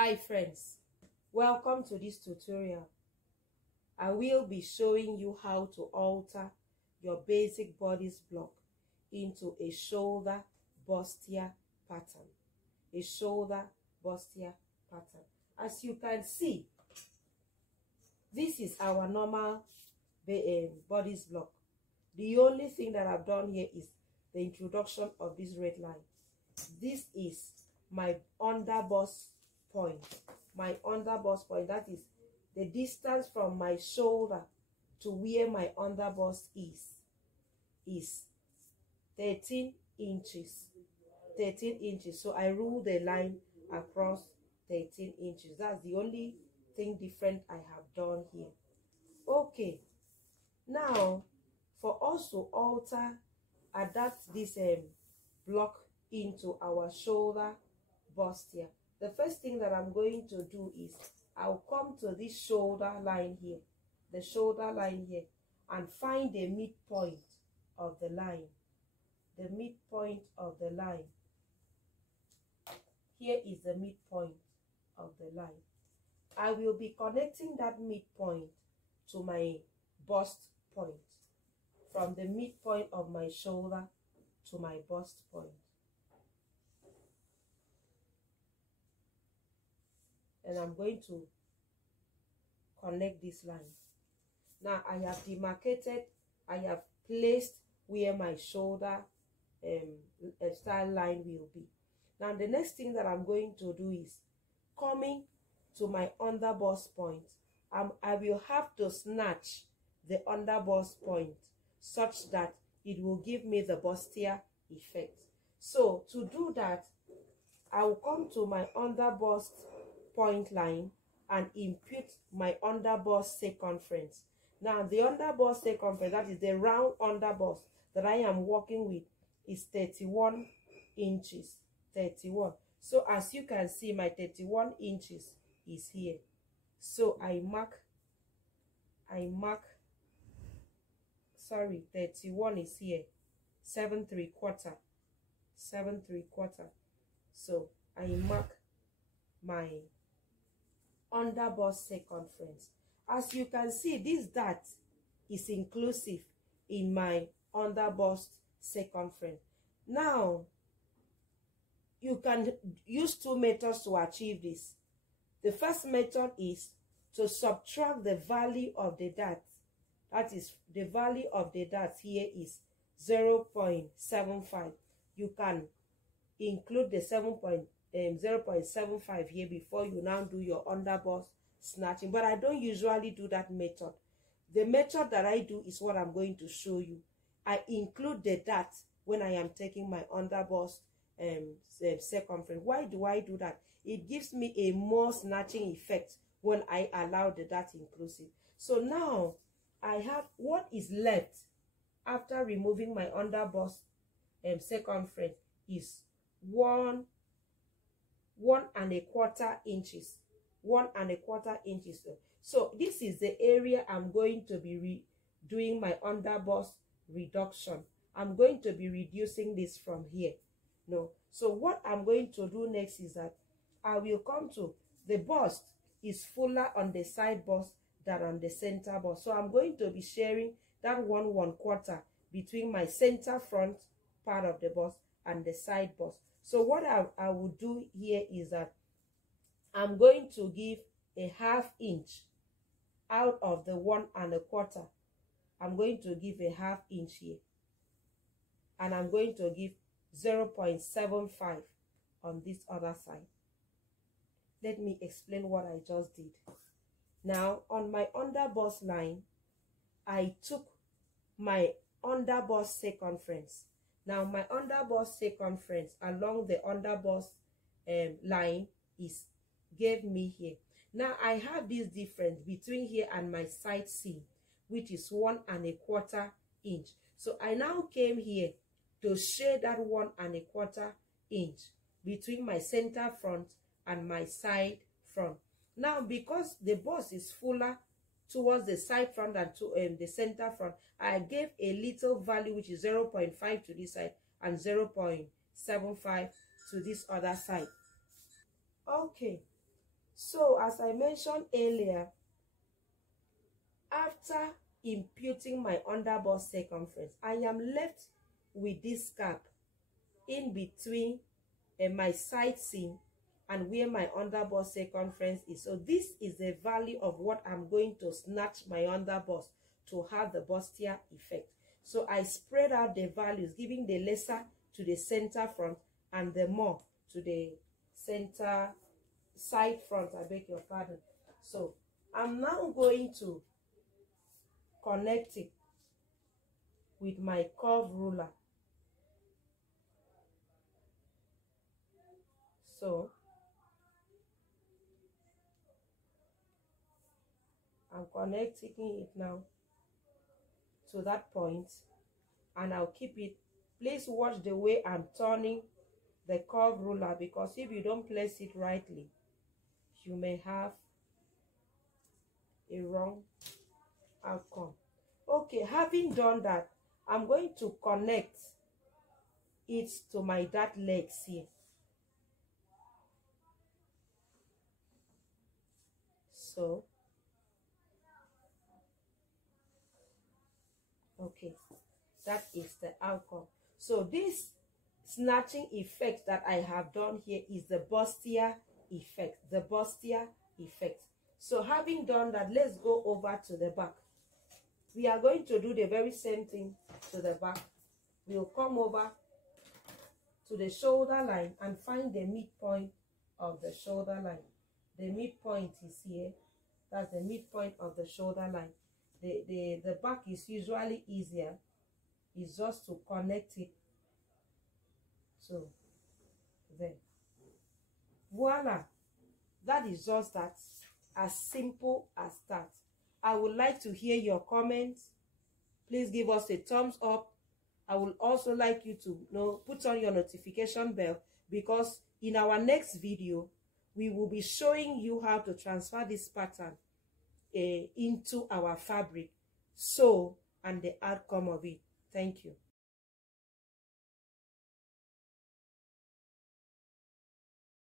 Hi friends, welcome to this tutorial. I will be showing you how to alter your basic bodice block into a shoulder bustier pattern. A shoulder bustier pattern. As you can see, this is our normal bodice block. The only thing that I've done here is the introduction of this red line. This is my underbust point. My underbust point, that is the distance from my shoulder to where my underbust is 13 inches. 13 inches. So I rule the line across 13 inches. That's the only thing different I have done here. Okay, now for us to adapt this block into our shoulder bustier, the first thing that I'm going to do is I'll come to this shoulder line here, the shoulder line here, and find the midpoint of the line. The midpoint of the line. Here is the midpoint of the line. I will be connecting that midpoint to my bust point. From the midpoint of my shoulder to my bust point. And I'm going to connect this line. Now I have demarcated, I have placed where my shoulder style line will be. Now the next thing that I'm going to do is coming to my underbust point. I will have to snatch the underbust point such that it will give me the bustier effect. So to do that, I will come to my underbust point line and input my underbust circumference. Now the underbust circumference, that is the round underbust that I am working with, is 31 inches. 31. So as you can see, my 31 inches is here. So I mark 31 is here, 7 3/4. So I mark my underbust circumference. As you can see, this dart is inclusive in my underbust circumference. Now you can use two methods to achieve this. The first method is to subtract the value of the dart. That is, the value of the dart here is 0.75. You can include the 0.75 here before you now do your underbust snatching. But I don't usually do that method. The method that I do is what I'm going to show you. I include the dart when I am taking my underbust circumference. Why do I do that? It gives me a more snatching effect when I allow the dart inclusive. So now I have what is left after removing my underbust circumference is 1 1/4 inches. 1 1/4 inches. So this is the area I'm going to be doing my underbust reduction. I'm going to be reducing this from here. No. So what I'm going to do next is that I will come to the bust is fuller on the side bust than on the center bust. So I'm going to be sharing that 1 1/4 between my center front part of the bust and the side bust. So what I will do here is that I'm going to give a 1/2 inch out of the 1 1/4. I'm going to give a 1/2 inch here. And I'm going to give 0.75 on this other side. Let me explain what I just did. Now, on my underbust line, I took my underbust circumference. Now, my underbust circumference along the underbust line gave me here. Now, I have this difference between here and my side seam, which is 1 1/4 inch. So I now came here to shade that 1 1/4 inch between my center front and my side front. Now, because the bust is fuller towards the side front and to the center front, I gave a little value which is 0.5 to this side and 0.75 to this other side. Okay, So as I mentioned earlier, after imputing my underbust circumference, I am left with this gap in between my side seam and where my underbust circumference is. So this is the value of what I'm going to snatch my underbust to have the bustier effect. So I spread out the values, giving the lesser to the center front and the more to the center side front. I beg your pardon. So I'm now going to connect it with my curve ruler. So I'm connecting it now to that point, and I'll keep it. Please watch the way I'm turning the curve ruler, because if you don't place it rightly, you may have a wrong outcome. Okay, having done that, I'm going to connect it to my dart legs here. So okay, that is the outcome. So this snatching effect that I have done here is the bustier effect, the bustier effect. So having done that, let's go over to the back. We are going to do the very same thing to the back. We'll come over to the shoulder line and find the midpoint of the shoulder line. The midpoint is here. That's the midpoint of the shoulder line. The back is usually easier. It's just to connect it. So then, voila, that is just that, as simple as that. I would like to hear your comments. Please give us a thumbs up. I would also like you to put on your notification bell, because in our next video we will be showing you how to transfer this pattern into our fabric, and the outcome of it. Thank you.